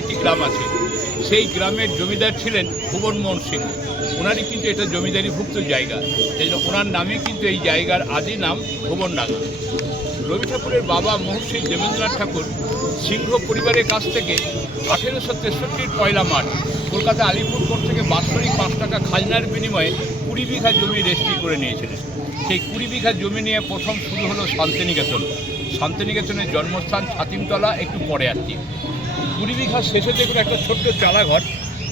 একটি গ্রাম আছে, সেই গ্রামের জমিদার ছিলেন ভুবনমোহন সিংহ। ওনারই কিন্তু এটা জমিদারিভুক্ত জায়গা, এই ওনার নামে কিন্তু এই জায়গার আদি নাম ভুবনডাঙ্গা। রবি ঠাকুরের বাবা মহর্ষি দেবেন্দ্রনাথ ঠাকুর সিংহ পরিবারের কাছ থেকে 1863 পয়লা মার্চ কলকাতা আলিপুর কোর্ট থেকে বাৎসরিক 5 টাকা খাজনার বিনিময়ে 20 বিঘা জমি রেজিস্ট্রি করে নিয়েছিলেন। সেই 20 বিঘা জমি নিয়ে প্রথম শুরু হলো শান্তিনিকেতন। শান্তিনিকেতনের জন্মস্থান ছাতিমতলা, একটু পরে আসছি। 20 বিঘা শেষে দেখুন একটা ছোট্ট চালাঘর,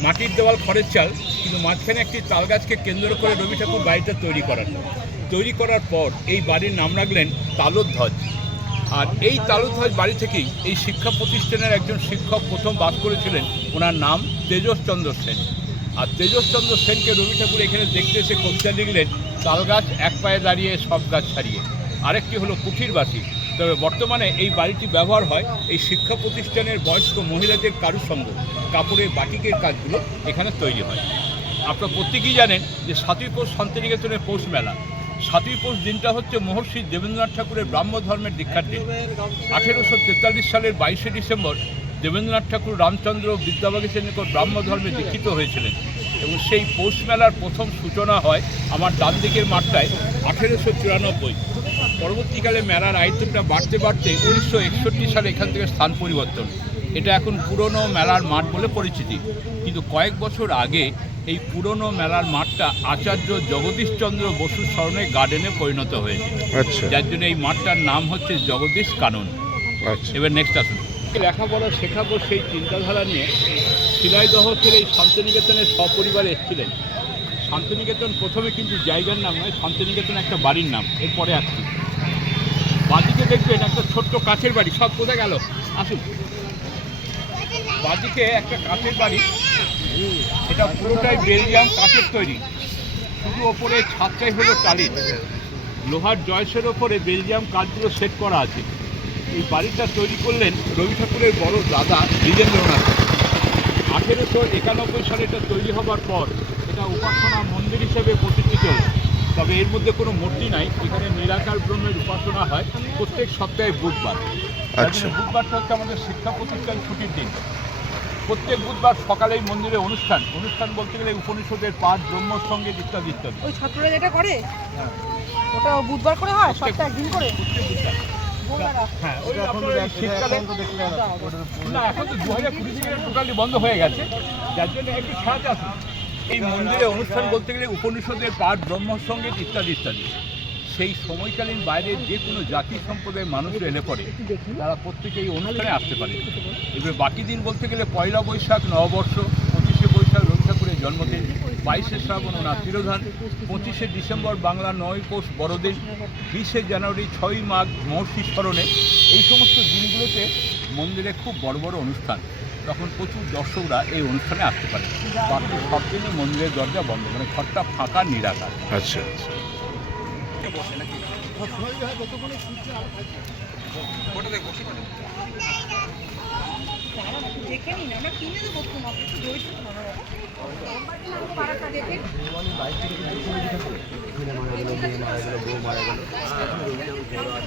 মাটির দেওয়াল, খড়ের চাল, কিন্তু মাঝখানে একটি তালগাছকে কেন্দ্র করে রবি ঠাকুর বাড়িটা তৈরি করার পর এই বাড়ির নাম রাখলেন তালধ্বজ। আর এই তালধ্বজ বাড়ি থেকেই এই শিক্ষা প্রতিষ্ঠানের একজন শিক্ষক প্রথম বাস করেছিলেন, ওনার নাম তেজসচন্দ্র সেন। আর তেজসচন্দ্র সেনকে রবি ঠাকুর এখানে দেখতে এসে কবিতা লিখলেন, তাল গাছ এক পায়ে দাঁড়িয়ে সব গাছ ছাড়িয়ে। আরেকটি হলো কুঠিরবাসী। তবে বর্তমানে এই বাড়িটি ব্যবহার হয় এই শিক্ষা প্রতিষ্ঠানের বয়স্ক মহিলাদের কারুসঙ্গ, কাপড়ের বাটিকের কাজগুলো এখানে তৈরি হয়। আপনারা প্রত্যেকেই জানেন যে 7ই পৌষ শান্তিনিকেতনের পৌষ মেলা। 7ই পৌষ দিনটা হচ্ছে মহর্ষি দেবেন্দ্রনাথ ঠাকুরের ব্রাহ্ম ধর্মের দীক্ষার দিন। 1843 সালের 22শে ডিসেম্বর দেবেন্দ্রনাথ ঠাকুর রামচন্দ্র বিদ্যাবাগীশের নিকট ব্রাহ্ম ধর্মে দীক্ষিত হয়েছিলেন এবং সেই পৌষ মেলার প্রথম সূচনা হয় আমার ডান দিকের মাঠটায় 1894। পরবর্তীকালে মেলার আয়তনটা বাড়তে 1961 সালে এখান থেকে স্থান পরিবর্তন। এটা এখন পুরনো মেলার মাঠ বলে পরিচিতি, কিন্তু কয়েক বছর আগে এই পুরনো মেলার মাঠটা আচার্য জগদীশচন্দ্র বসুর স্মরণে গার্ডেনে পরিণত হয়েছে। যার জন্য এই মাঠটার নাম হচ্ছে জগদীশ কানন। এবার নেক্সট আসুন। লেখাপড়া শেখাবো সেই চিন্তাধারা নিয়ে শিলাইদহ থেকে এই শান্তিনিকেতনের সপরিবারে এসেছিলেন। শান্তিনিকেতন প্রথমে কিন্তু জায়গার নাম নয়, শান্তিনিকেতন একটা বাড়ির নাম। এরপরে আসছি, বাদিকে দেখবেন একটা ছোট্ট কাঠের বাড়ি। সব কোথায় গেল? আসুন। বাদিকে একটা কাঠের বাড়ি, এটা পুরোটাই বেলজিয়াম কাঠের তৈরি, শুধু ওপরে ছাদটাই হলো টালির। লোহার জয়সের ওপরে বেলজিয়াম কাঠগুলো সেট করা আছে। এই বাড়িটা তৈরি করলেন রবি ঠাকুরের বড় দাদা দ্বিজেন্দ্রনাথ। 1891 সালে এটা তৈরি হবার পর এটা উপাসনা মন্দির হিসেবে প্রতিষ্ঠিত। তবে এর মধ্যে কোনো মূর্তি নাই, এখানে নিরাকার ব্রহ্মের উপাসনা হয় প্রত্যেক সপ্তাহে বুধবার। বুধবারটা হচ্ছে আমাদের শিক্ষা প্রতিষ্ঠান ছুটির দিন। প্রত্যেক বুধবার সকালে এই মন্দিরে অনুষ্ঠান বলতে গেলে উপনিষদের পাঠ, ব্রহ্মসঙ্গীত ইত্যাদি ইত্যাদি। ওই ছাত্ররা যেটা করে ওটা বুধবার করে হয়, সপ্তাহে একদিন করে। হ্যাঁ, ওই শীতকালে না, এখন তো 2020 থেকে টোটালি বন্ধ হয়ে গেছে, যার জন্য একটু সাহায্য আছে। এই মন্দিরে অনুষ্ঠান বলতে গেলে উপনিষদের পাঠ, ব্রহ্মসঙ্গীত ইত্যাদি ইত্যাদি। সেই সময়কালীন বাইরের যে কোনো জাতি সম্প্রদায়ের মানুষরা এলে পরে তারা প্রত্যেকে এই অনুষ্ঠানে আসতে পারে। এবার বাকি দিন বলতে গেলে পয়লা বৈশাখ নববর্ষ, 25শে বৈশাখ রবি ঠাকুরের জন্মদিন, 22শে শ্রাবণ ওনার তিরোধান, 25শে ডিসেম্বর বাংলা 9 পৌষ বড়দিন, 20শে জানুয়ারি 6ই মাঘ মহর্ষি স্মরণে। এই সমস্ত দিনগুলোতে মন্দিরে খুব বড় বড় অনুষ্ঠান, তখন প্রচুর দর্শকরা এই অনুষ্ঠানে আসতে পারে। বাকি সব দিনই মন্দিরের দরজা বন্ধ, মানে ঘরটা ফাঁকা নিরাকার। আচ্ছা,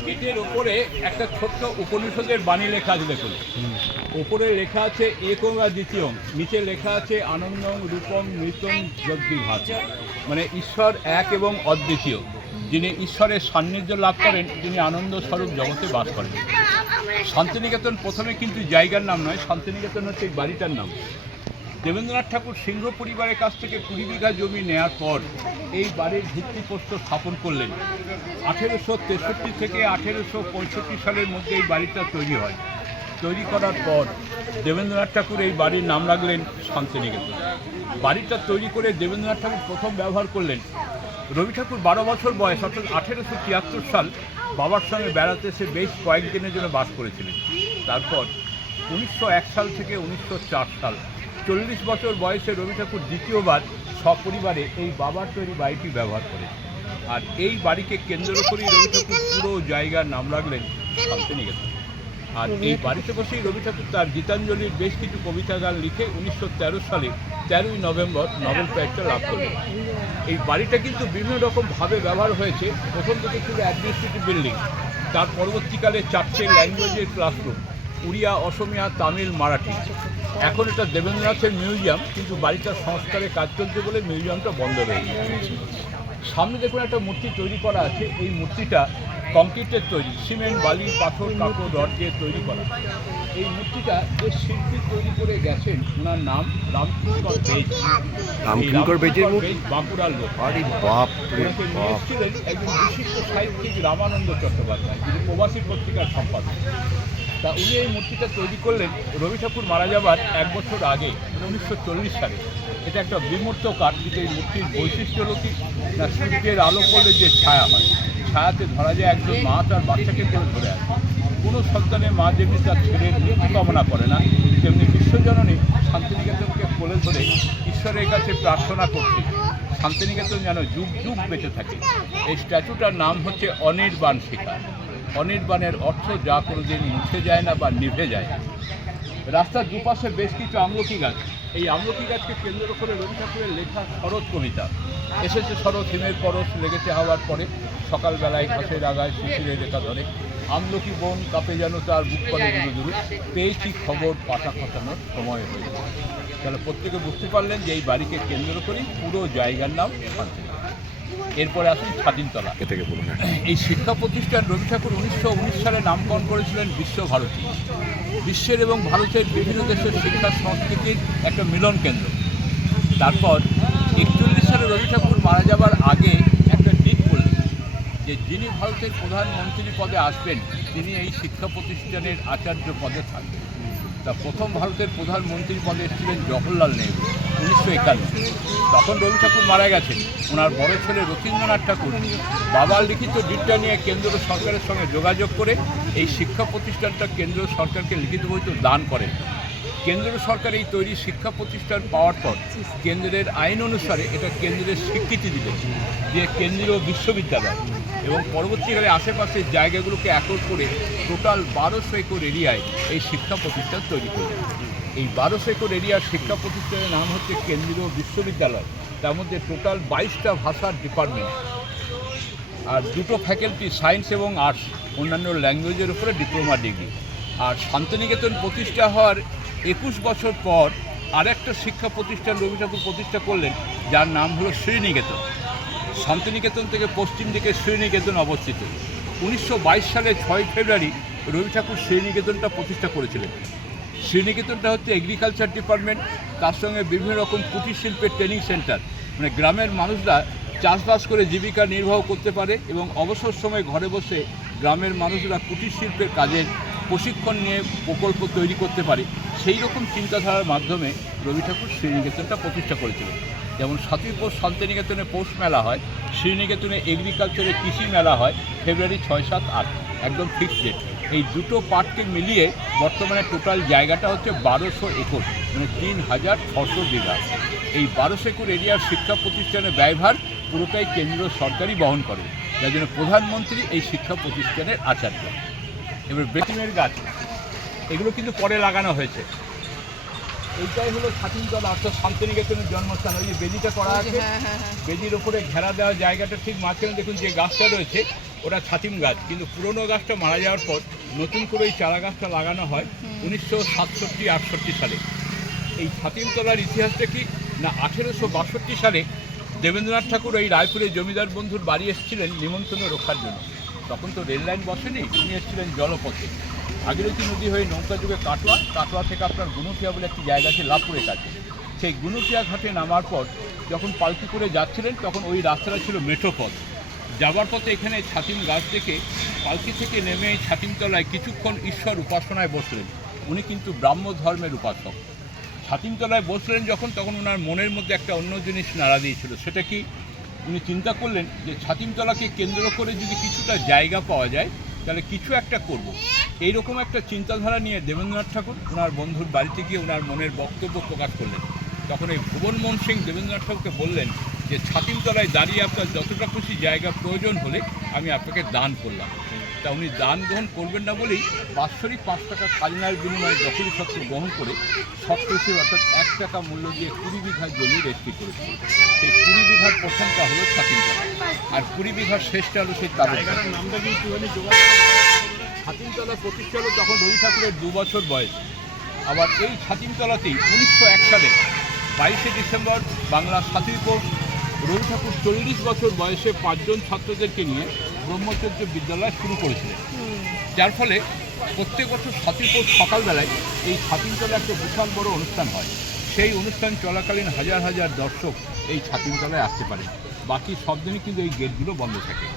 গেটের ওপরে একটা ছোট্ট উপনিষদের বাণী লেখা আছে, দেখুন। ওপরে লেখা আছে একং আর দ্বিতীয়ং, নিচে লেখা আছে আনন্দং রূপম মৃতং যদ্বিভাত, মানে ঈশ্বর এক এবং অদ্বিতীয়। যিনি ঈশ্বরের সান্নিধ্য লাভ করেন তিনি আনন্দ স্বরূপ জগতে বাস করেন। শান্তিনিকেতন প্রথমে কিন্তু জায়গার নাম নয়, শান্তিনিকেতন হচ্ছে এই বাড়িটার নাম। দেবেন্দ্রনাথ ঠাকুর সিংহ পরিবারের কাছ থেকে 20 বিঘা জমি নেওয়ার পর এই বাড়ির ভিত্তিপ্রস্তর স্থাপন করলেন। 1863 থেকে 1865 সালের মধ্যে এই বাড়িটা তৈরি হয়। তৈরি করার পর দেবেন্দ্রনাথ ঠাকুর এই বাড়ির নাম রাখলেন শান্তিনিকেতন। বাড়িটা তৈরি করে দেবেন্দ্রনাথ ঠাকুর প্রথম ব্যবহার করলেন। রবি ঠাকুর 12 বছর বয়স, অর্থাৎ 1873 সাল বাবার সঙ্গে বেড়াতে এসে বেশ কয়েকদিনের জন্য বাস করেছিলেন। তারপর 1901 সাল থেকে 1904 সাল 40 বছর বয়সে রবি ঠাকুর দ্বিতীয়বার সপরিবারে এই বাবার তৈরি বাড়িটি ব্যবহার করেন। আর এই বাড়িকে কেন্দ্র করেই রবি ঠাকুর পুরো জায়গার নাম রাখলেন শান্তিনিকেতন। আর এই বাড়িতে বসেই রবি ঠাকুর তার গীতাঞ্জলির বেশ কিছু কবিতা গান লিখে 1913 সালে 13ই নভেম্বর নোবেল প্রাইজটা লাভ করলেন। এই বাড়িটা কিন্তু বিভিন্ন রকমভাবে ব্যবহার হয়েছে। প্রথম থেকে ছিল অ্যাডমিনিস্ট্রেটিভ বিল্ডিং, তার পরবর্তীকালে 4টে ল্যাঙ্গুয়েজের ক্লাসরুম, উড়িয়া, অসমিয়া, তামিল, মারাঠি। এখন এটা দেবেন্দ্রনাথের মিউজিয়াম, কিন্তু বাড়িটার সংস্কারে কাজ চলছে বলে মিউজিয়ামটা বন্ধ রয়েছে। সামনে দেখুন একটা মূর্তি তৈরি করা আছে। এই মূর্তিটা কংক্রিটের তৈরি, সিমেন্ট, বালি, পাথর, কাপড়, রড দিয়ে তৈরি করা। এই মূর্তিটা যে শিল্পী তৈরি করে গেছেন ওনার নাম রামকিঙ্কর বেজ। রামকিঙ্কর বেজের মূর্তি, বাঁকুড়ার লোক। আরে বাপ রে ওনাকে নিয়ে বাপ। এসেছিলেন একজন বিশিষ্ট সাহিত্যিক রামানন্দ চট্টোপাধ্যায়, যিনি প্রবাসী পত্রিকার সম্পাদক। তা উনি এই মূর্তিটা তৈরি করলেন রবি ঠাকুর মারা যাবার 1 বছর আগে, 1940 সালে। এটা একটা বিমূর্ত কাঠ, কিন্তু এই মূর্তির বৈশিষ্ট্য হলো কি না, সূর্যের আলো পড়লে যে ছায়া হয়, ছায়াতে ধরা যায় একজন মা তার বাচ্চাকে করে ধরে আছে। কোনো সন্তানের মা যেমনি তার ছেলের মৃত্যু কামনা করে না, তেমনি বিশ্বজননী শান্তিনিকেতনকে কোলে ধরে ঈশ্বরের কাছে প্রার্থনা করছে শান্তিনিকেতন যেন যুগ যুগ বেঁচে থাকে। এই স্ট্যাচুটার নাম হচ্ছে অনির্বাণ শিখা। অনির্বাণের অর্থ যা কোনোদিন মুছে যায় না বা নিভে যায় না। রাস্তার দুপাশে বেশ কিছু আমলকি গাছ। এই আমলকি গাছকে কেন্দ্র করে রবি ঠাকুরের লেখা শরৎ কবিতা এসেছে। শরৎ হিমের পরশ লেগেছে হওয়ার পরে, সকালবেলায় ঘাসের আগায় শিশিরের রেখা ধরে, আমলকি বন কাঁপে যেন তার বুক করে দূরে দূরে, পেয়েছি খবর পাতা খসানোর সময় হয়েছে। তাহলে প্রত্যেকে বুঝতে পারলেন যে এই বাড়িকে কেন্দ্র করেই পুরো জায়গার নাম শান্তিনিকেতন। এরপরে আসুন ছাতিমতলা। এ থেকে বলুন। এই শিক্ষা প্রতিষ্ঠান রবি ঠাকুর 1919 সালে নামকরণ করেছিলেন বিশ্বভারতী। বিশ্বের এবং ভারতের বিভিন্ন দেশের শিক্ষা সংস্কৃতির একটা মিলন কেন্দ্র। তারপর 41 সালে রবি ঠাকুর মারা যাবার আগে একটা ডিট করলেন যে যিনি ভারতের প্রধানমন্ত্রী পদে আসবেন তিনি এই শিক্ষা প্রতিষ্ঠানের আচার্য পদে থাকবেন। তা প্রথম ভারতের প্রধানমন্ত্রী পদে এসেছিলেন জওহরলাল নেহরু 1951। তখন রবি ঠাকুর মারা গেছেন। ওনার বড় ছেলে রথীন্দ্রনাথ ঠাকুর বাবার লিখিত ডিটটা নিয়ে কেন্দ্র সরকারের সঙ্গে যোগাযোগ করে এই শিক্ষা প্রতিষ্ঠানটা কেন্দ্র সরকারকে লিখিতভাবে দান করেন। কেন্দ্র সরকার এই তৈরি শিক্ষা প্রতিষ্ঠান পাওয়ার পর কেন্দ্রের আইন অনুসারে এটা কেন্দ্রের স্বীকৃতি দিলেন, যে কেন্দ্রীয় বিশ্ববিদ্যালয়, এবং পরবর্তীকালে আশেপাশের জায়গাগুলোকে একর করে টোটাল 1200 একর এরিয়ায় এই শিক্ষা প্রতিষ্ঠান তৈরি করলেন। এই 1200 একর এরিয়ার শিক্ষা প্রতিষ্ঠানের নাম হচ্ছে কেন্দ্রীয় বিশ্ববিদ্যালয়। তার মধ্যে টোটাল 22টা ভাষার ডিপার্টমেন্ট আর 2টো ফ্যাকাল্টি, সায়েন্স এবং আর্টস, অন্যান্য ল্যাঙ্গুয়েজের উপরে ডিপ্লোমা ডিগ্রি। আর শান্তিনিকেতন প্রতিষ্ঠা হওয়ার 21 বছর পর আরেকটা শিক্ষা প্রতিষ্ঠান রবি ঠাকুর প্রতিষ্ঠা করলেন, যার নাম হলো শ্রীনিকেতন। শান্তিনিকেতন থেকে পশ্চিম দিকে শ্রীনিকেতন অবস্থিত। 1922 সালে 6 ফেব্রুয়ারি রবি ঠাকুর শ্রীনিকেতনটা প্রতিষ্ঠা করেছিলেন। শ্রীনিকেতনটা হচ্ছে এগ্রিকালচার ডিপার্টমেন্ট, তার সঙ্গে বিভিন্ন রকম কুটির শিল্পের ট্রেনিং সেন্টার, মানে গ্রামের মানুষরা চাষবাস করে জীবিকা নির্বাহ করতে পারে এবং অবসর সময় ঘরে বসে গ্রামের মানুষরা কুটির শিল্পের কাজের প্রশিক্ষণ নিয়ে প্রকল্প তৈরি করতে পারে। সেই রকম চিন্তাধারার মাধ্যমে রবি ঠাকুর শ্রীনিকেতনটা প্রতিষ্ঠা করেছিলেন। যেমন 7ই পৌষ শান্তিনিকেতনে পৌষ মেলা হয়, শ্রীনিকেতনে এগ্রিকালচারে কৃষি মেলা হয় ফেব্রুয়ারি 6, 7, 8, একদম ফিক্সড ডেট। এই দুটো পার্টকে মিলিয়ে বর্তমানে টোটাল জায়গাটা হচ্ছে 1200 একর, মানে 3600 বিঘা। এই 1200 একর এরিয়ার শিক্ষা প্রতিষ্ঠানের ব্যয়ভার পুরোটাই কেন্দ্রীয় সরকারই বহন করে, যার জন্য প্রধানমন্ত্রী এই শিক্ষা প্রতিষ্ঠানের আচার্য। এবার বেতিমের গাছ, এগুলো কিন্তু পরে লাগানো হয়েছে। এইটাই হলো ছাতিমতলা, অর্থাৎ শান্তিনিকেতনের জন্মস্থান। ওই যে বেদিটা করা আছে, বেদির ওপরে ঘেরা দেওয়া জায়গাটা ঠিক মাঝখানে দেখুন যে গাছটা রয়েছে, ওটা ছাতিম গাছ। কিন্তু পুরনো গাছটা মারা যাওয়ার পর নতুন করে এই চারা গাছটা লাগানো হয় 1967-68 সালে। এই ছাতিমতলার ইতিহাসটা কি না, 1862 সালে দেবেন্দ্রনাথ ঠাকুর এই রায়পুরে জমিদার বন্ধুর বাড়ি এসেছিলেন নিমন্ত্রণ রক্ষার জন্য। তখন তো রেল লাইন বসেনি, তিনি এসেছিলেন জলপথে। ভাগীরথী নদী হয়ে নৌকা যুগে কাটোয়া থেকে আপনার গুনুটিয়া বলে একটি জায়গা আছে লাভপুরের কাছে। সেই গুনুটিয়া ঘাটে নামার পর যখন পালকি করে যাচ্ছিলেন তখন ওই রাস্তাটা ছিল মেঠো পথ। যাবার পথে এখানে ছাতিম গাছ থেকে পালকি থেকে নেমে এই ছাতিমতলায় কিছুক্ষণ ঈশ্বর উপাসনায় বসলেন। উনি কিন্তু ব্রাহ্ম ধর্মের উপাসক। ছাতিমতলায় বসলেন যখন, তখন ওনার মনের মধ্যে একটা অন্য জিনিস নাড়া দিয়েছিল। সেটা কি, উনি চিন্তা করলেন যে ছাতিমতলাকে কেন্দ্র করে যদি কিছুটা জায়গা পাওয়া যায় তাহলে কিছু একটা করব। এইরকম একটা চিন্তাধারা নিয়ে দেবেন্দ্রনাথ ঠাকুর ওনার বন্ধুর বাড়িতে গিয়ে ওনার মনের বক্তব্য প্রকাশ করলেন। তখন এই ভুবনমোহন সিং দেবেন্দ্রনাথ ঠাকুরকে বললেন যে ছাতিমতলায় দাঁড়িয়ে আপনার যতটা খুশি জায়গা প্রয়োজন হলে আমি আপনাকে দান করলাম। তা উনি দান গ্রহণ করবেন না বলেই বাৎসরিক 5 টাকা খাজনার বিনিময়ে দখলি সত্ত্ব গ্রহণ করে সত্ত্ব হিসেবে অর্থাৎ 1 টাকা মূল্য দিয়ে 20 বিঘা জমি রেজিস্ট্রি করেছিল। সেই 20 বিঘার প্রথমটা হলো ছাতিমতলা, আর 20 বিঘার শেষটা হলো সেই তাদের নামটা কিন্তু ছাতিমতলা প্রতিষ্ঠা হলো তখন রবি ঠাকুরের 2 বছর বয়স। আবার এই ছাতিমতলাতেই 1901 সালে 22শে ডিসেম্বর বাংলা ছাত্রীপোষ রবি ঠাকুর 40 বছর বয়সে 5 জন ছাত্রদেরকে নিয়ে ব্রহ্মচর্য বিদ্যালয় শুরু করেছিলেন, যার ফলে প্রত্যেক বছর ছাত্রীপোষ সকালবেলায় এই ছাতিমতলায় একটা বিশাল বড় অনুষ্ঠান হয়। সেই অনুষ্ঠান চলাকালীন হাজার হাজার দর্শক এই ছাতিমতলায় আসতে পারে। বাকি সব দিনই কিন্তু এই গেটগুলো বন্ধ থাকে।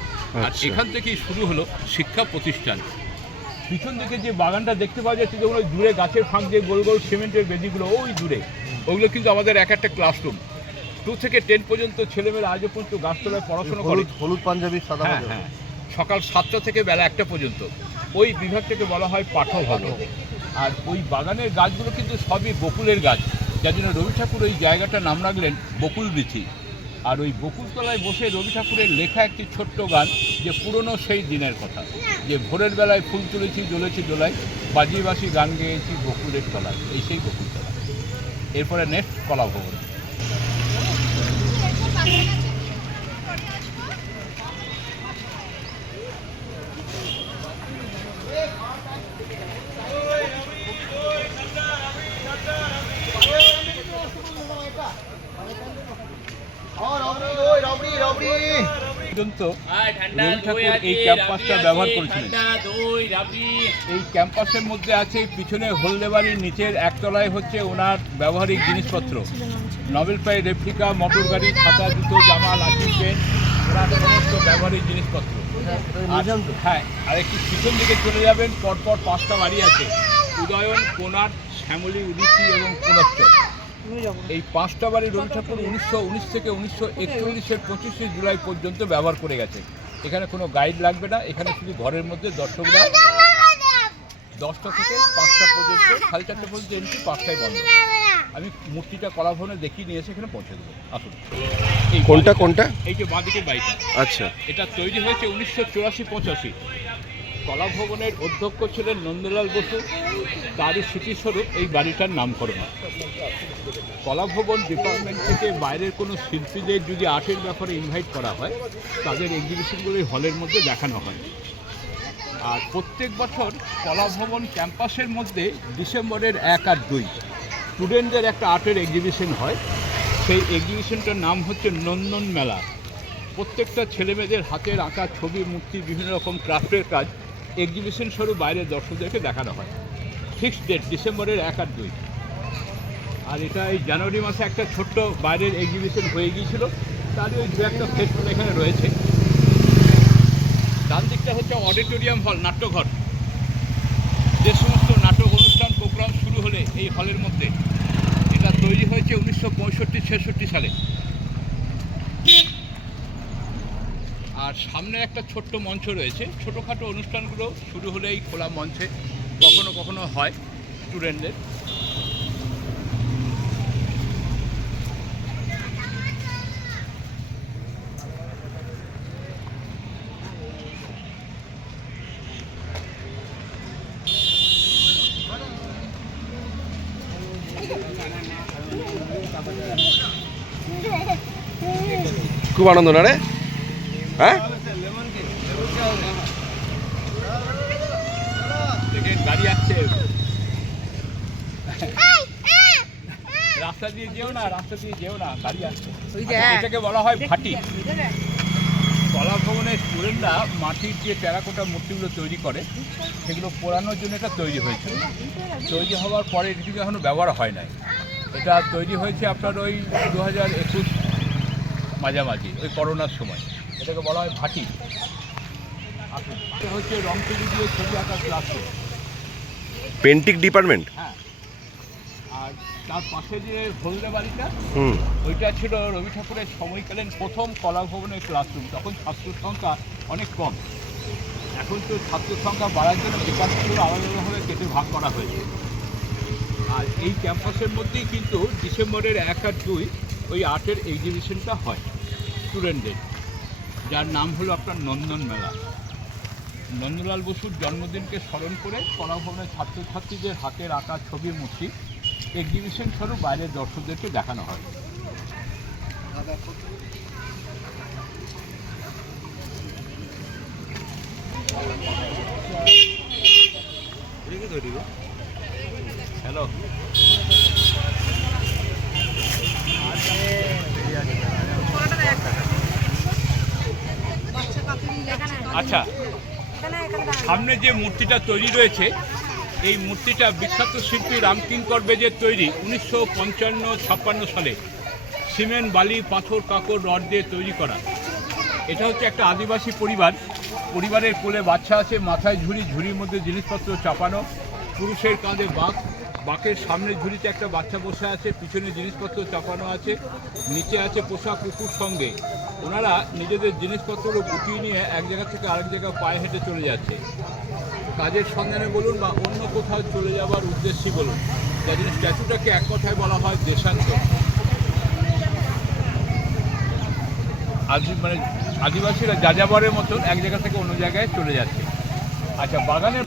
আর এখান থেকেই শুরু হলো শিক্ষা প্রতিষ্ঠান। পিছন দিকে যে বাগানটা দেখতে পাওয়া যাচ্ছে, যেগুলো দূরে গাছের ফাঁক দিয়ে গোল গোল সিমেন্টের বেদিগুলো ওই দূরে, ওগুলো কিন্তু আমাদের এক একটা ক্লাসরুম। 2 থেকে 10 পর্যন্ত ছেলেমেয়েরা আজও পর্যন্ত গাছতলায় পড়াশোনা করে। হলুদ পাঞ্জাবি সাদা হ্যাঁ, সকাল 7টা থেকে বেলা 1টা পর্যন্ত। ওই বিভাগটাকে বলা হয় পাঠভবন। আর ওই বাগানের গাছগুলো কিন্তু সবই বকুলের গাছ, যার জন্য রবি ঠাকুর ওই জায়গাটার নাম রাখলেন বকুল বীথি। আর ওই বকুলতলায় বসে রবি ঠাকুরের লেখা একটি ছোট্ট গান, যে পুরনো সেই দিনের কথা, যে ভোরের বেলায় ফুল তুলেছি জ্বলেছি দোলায়, বাজিয়ে বাসি গান গেয়েছি বকুলের তলায়, এই সেই বকুলতলা। এরপরে নেক্সট কলাভবন। পর্যন্ত রবি ঠাকুর এই ক্যাম্পাসটা ব্যবহার করেছিলেন। এই ক্যাম্পাসের মধ্যে আছে পিছনে হলদে বাড়ির নিচের একতলায় হচ্ছে ওনার ব্যবহারিক জিনিসপত্র, নোবেল প্রাইজ রেপ্লিকা, মোটর গাড়ি, খাতা, জুতো, জামা, লাঠি, পেন, ওনার সমস্ত ব্যবহারিক জিনিসপত্র। হ্যাঁ, আর একটু পিছন দিকে চলে যাবেন, পরপর 5টা বাড়ি আছে, উদয়ন, কোনার, শ্যামলী, উদিচি এবং পুনশ্চর। এই 5টা বাড়ি রবি ঠাকুর 1919 থেকে 1941-এর 25শে জুলাই পর্যন্ত ব্যবহার করে গেছে। এখানে কোনো গাইড লাগবে না, এখানে শুধু ঘরের মধ্যে দর্শকরা 10টা থেকে 5টা পর্যন্ত, 4:30 পর্যন্ত এন্ট্রি, 5টায় বন্ধ। আমি মূর্তিটা কলাভবনে দেখিয়ে নিয়ে এসে এখানে পৌঁছে দেবো। আসুন। এই কোনটা? এই যে বাঁদিকের বাড়িটা, আচ্ছা, এটা তৈরি হয়েছে 1984-85। কলাভবনের অধ্যক্ষ ছিলেন নন্দলাল বসু, তারই স্মৃতিস্বরূপ এই বাড়িটার নামকরণ। কলাভবন ডিপার্টমেন্ট থেকে বাইরের কোনো শিল্পীদের যদি আর্টের ব্যাপারে ইনভাইট করা হয়, তাদের এক্সিবিশনগুলো হলের মধ্যে দেখানো হয়। আর প্রত্যেক বছর কলাভবন ক্যাম্পাসের মধ্যে ডিসেম্বরের 1 আর 2 স্টুডেন্টদের একটা আর্টের এক্সিবিশন হয়। সেই এক্সিবিশনটার নাম হচ্ছে নন্দন মেলা। প্রত্যেকটা ছেলেমেয়েদের হাতের আঁকা ছবি, মূর্তি, বিভিন্ন রকম ক্রাফটের কাজ এক্সিবিশন স্বরূপ বাইরের দর্শকদেরকে দেখানো হয়। ফিক্সড ডেট ডিসেম্বরের 1 আর 2। আর এটা এই জানুয়ারি মাসে একটা ছোট্ট বাইরের এক্সিবিশন হয়ে গিয়েছিল, তারই ওই 2-একটা ফেস্টুন এখানে রয়েছে। ডান দিকটা হচ্ছে অডিটোরিয়াম হল, নাট্যঘর। যে সমস্ত নাটক অনুষ্ঠান প্রোগ্রাম শুরু হলে এই হলের মধ্যে, এটা তৈরি হয়েছে 1965-66 সালে। আর সামনে একটা ছোট্ট মঞ্চ রয়েছে, ছোটোখাটো অনুষ্ঠানগুলো শুরু হলে এই খোলা মঞ্চে কখনো কখনো হয় স্টুডেন্টদের। খুব আনন্দ না রে? হ্যাঁ, গাড়ি আসছে, রাস্তা দিয়ে যেও না, গাড়ি আসছে। এটাকে বলা হয় ভাটি। কলাভবনের স্টুডেন্টরা মাটির যে টেরাকোটা মূর্তিগুলো তৈরি করে, সেগুলো পোড়ানোর জন্য এটা তৈরি হয়েছিল। তৈরি হওয়ার পরে এটিকে এখনও ব্যবহার হয় নাই। এটা তৈরি হয়েছে আপনার ওই 2021 মাঝামাঝি, ওই করোনার সময়। এটাকে বলা হয় ভাটি। এটা হচ্ছে রং তুলি দিয়ে ছবি আঁকার ক্লাসরুম, পেন্টিং ডিপার্টমেন্ট। হ্যাঁ, আর তার পাশে যে হলদে বাড়িটা, ওইটা ছিল রবি ঠাকুরের সময়কালীন প্রথম কলাভবনের ক্লাসরুম। তখন ছাত্র সংখ্যা অনেক কম। এখন তো ছাত্র সংখ্যা বাড়ার জন্য ডিপার্টমেন্টগুলো আলাদাভাবে কেটে ভাগ করা হয়েছে। আর এই ক্যাম্পাসের মধ্যেই কিন্তু ডিসেম্বরের 1 আর 2 ওই আর্টের এক্সিবিশনটা হয় স্টুডেন্টদের, যার নাম হলো আপনার নন্দন মেলা। নন্দলাল বসুর জন্মদিনকে স্মরণ করে কলাভবনের ছাত্রছাত্রীদের হাতের আঁকা ছবি, মূর্তি এক্সিবিশন স্বরূপ বাইরের দর্শকদেরকে দেখানো হয়। হ্যালো। আচ্ছা, সামনে যে মূর্তিটা তৈরি রয়েছে এই মূর্তিটা বিখ্যাত শিল্পী রামকিঙ্কর বেজের তৈরি 1955-56 সালে সিমেন্ট, বালি, পাথর, কাকড়, রড দিয়ে তৈরি করা। এটা হচ্ছে একটা আদিবাসী পরিবারের কোলে বাচ্চা আছে, মাথায় ঝুড়ি, ঝুড়ির মধ্যে জিনিসপত্র চাপানো, পুরুষের কাঁধে বাঁকের সামনের ঝুড়িতে একটা বাচ্চা বসে আছে, পিছনে জিনিসপত্র চাপানো আছে, নিচে আছে পোষা কুকুর সঙ্গে। ওনারা নিজেদের জিনিসপত্রগুলো গুটিয়ে নিয়ে এক জায়গা থেকে আরেক জায়গায় পায়ে হেঁটে চলে যাচ্ছে, কাজের সন্ধানে বলুন বা অন্য কোথাও চলে যাওয়ার উদ্দেশ্যই বলুন। যার জন্য স্ট্যাচুটাকে এক কথায় বলা হয় দেশান্তর। মানে আদিবাসীরা যাযাবরের মতন এক জায়গা থেকে অন্য জায়গায় চলে যাচ্ছে। আচ্ছা, বাগানের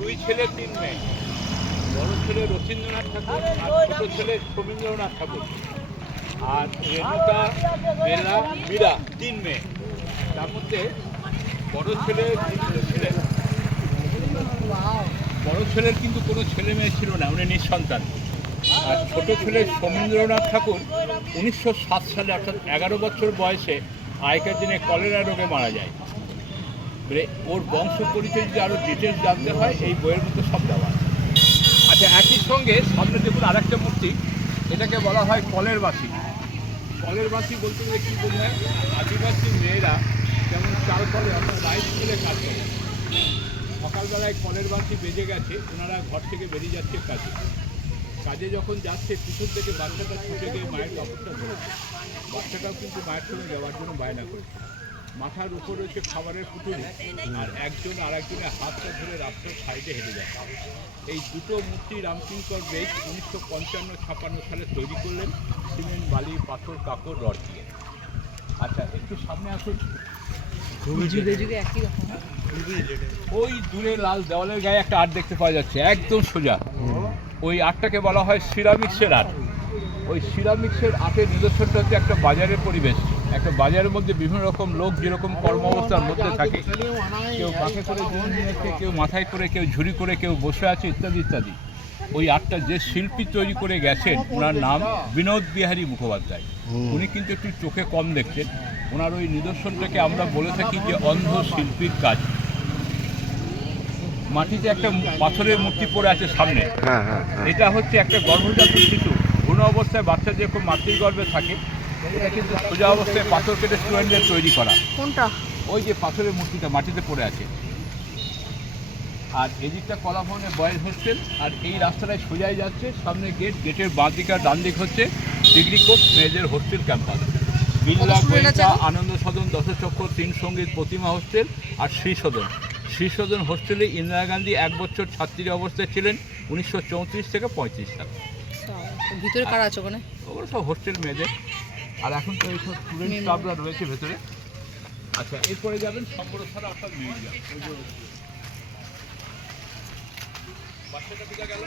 দুই ছেলে তিন মেয়ে, বড় ছেলে রথীন্দ্রনাথ ঠাকুর আর ছোট ছেলে সমীন্দ্রনাথ ঠাকুর, আর রেণুকা, বেলা, মীরা, তিন মেয়ে। তার মধ্যে বড় ছেলের কিন্তু কোনো ছেলে মেয়ে ছিল না, উনি নিঃসন্তান। আর ছোট ছেলে সমীন্দ্রনাথ ঠাকুর 1907 সালে অর্থাৎ 11 বছর বয়সে আগেকার দিনে কলেরা রোগে মারা যায়। ওর বংশ পরিচয় যদি আরও ডিটেলস জানতে হয় এই বইয়ের মধ্যে সব দেওয়া আছে। আচ্ছা, একই সঙ্গে সামনে দেখুন আরেকটা মূর্তি, এটাকে বলা হয় কলের বাসি। কলের বাসি বলতে গেলে কী বোঝায়? আদিবাসী মেয়েরা যেমন চাল কলে অর্থাৎ রাইস মিলে কাজ করে, সকালবেলায় কলের বাসি বেজে গেছে, ওনারা ঘর থেকে বেরিয়ে যাচ্ছে কাজে যখন যাচ্ছে পিছন থেকে বাচ্চাটা ছুটে গিয়ে মায়ের কাপড়টা ধরেছে, বাচ্চাটাও কিন্তু মায়ের সঙ্গে যাওয়ার জন্য বায়না করেছে। মাথার উপর রয়েছে খাবারের পুটুলি, আর একজন আর একজনের হাতটা ধরে রাস্তার সাইডে হেঁটে যায়। এই দুটো মূর্তি রামকিঙ্কর বেজ 1955-56 সালে তৈরি করলেন সিমেন্ট, বালি, পাথর, কাকড়, রড দিয়ে। আচ্ছা, একটু সামনে আসুন। ওই দূরে লাল দেওয়ালের গায়ে একটা আর্ট দেখতে পাওয়া যাচ্ছে, একদম সোজা। ওই আর্টটাকে বলা হয় সিরামিক্সের আর্ট। ওই সিরামিক্সের আর্টের নিদর্শনটা হচ্ছে একটা বাজারের পরিবেশ। একটা বাজারের মধ্যে বিভিন্ন রকম লোক যেরকম কর্ম অবস্থার মধ্যে থাকে, কেউ বাঁকে করে জীবন নিয়েছে, কেউ মাথায় করে, কেউ ঝুড়ি করে, কেউ বসে আছে, ইত্যাদি ইত্যাদি। ওই আর্টটা যে শিল্পী তৈরি করে গেছেন ওনার নাম বিনোদ বিহারী মুখোপাধ্যায়। উনি কিন্তু একটু চোখে কম দেখছেন। ওনার ওই নিদর্শনটাকে আমরা বলে থাকি যে অন্ধ শিল্পীর কাজ। মাটিতে একটা পাথরের মূর্তি পড়ে আছে সামনে, এটা হচ্ছে একটা গর্ভজাত শিশু। ভ্রূণ অবস্থায় বাচ্চা যেরকম মাতৃ গর্ভে থাকে, এটা কিন্তু সোজা অবস্থায় পাথর কেটে স্টুডেন্টদের তৈরি করা। কোনটা? ওই যে পাথরের মূর্তিটা মাটিতে পড়ে আছে। আর এদিকটা কলা ভবনের বয়েজ হোস্টেল, আর এই রাস্তাটায় সোজাই যাচ্ছে, সামনে গেট, গেটের বাঁ দিক আর ডান দিক হচ্ছে ডিগ্রি কোর্স মেয়েদের হোস্টেল ক্যাম্পাস। বিড়লা, গোয়েন্দা, আনন্দ সদন, দশচক্র, তিন সঙ্গীত, প্রতিমা হোস্টেল আর শ্রীসদন হোস্টেলে ইন্দিরা গান্ধী 1 বছর ছাত্রী অবস্থায় ছিলেন 1934 থেকে 35 সাল। ভিতরে কারা আছে ওখানে? ওগুলো সব হোস্টেল মেয়েদের। আর এখন তো এইসব স্টুডেন্ট স্টাফরা রয়েছে ভেতরে। আচ্ছা, এরপরে যাবেন সম্বরধারা অর্থাৎ মিউজিয়াম। বাচ্চাটা ঠিক গেল।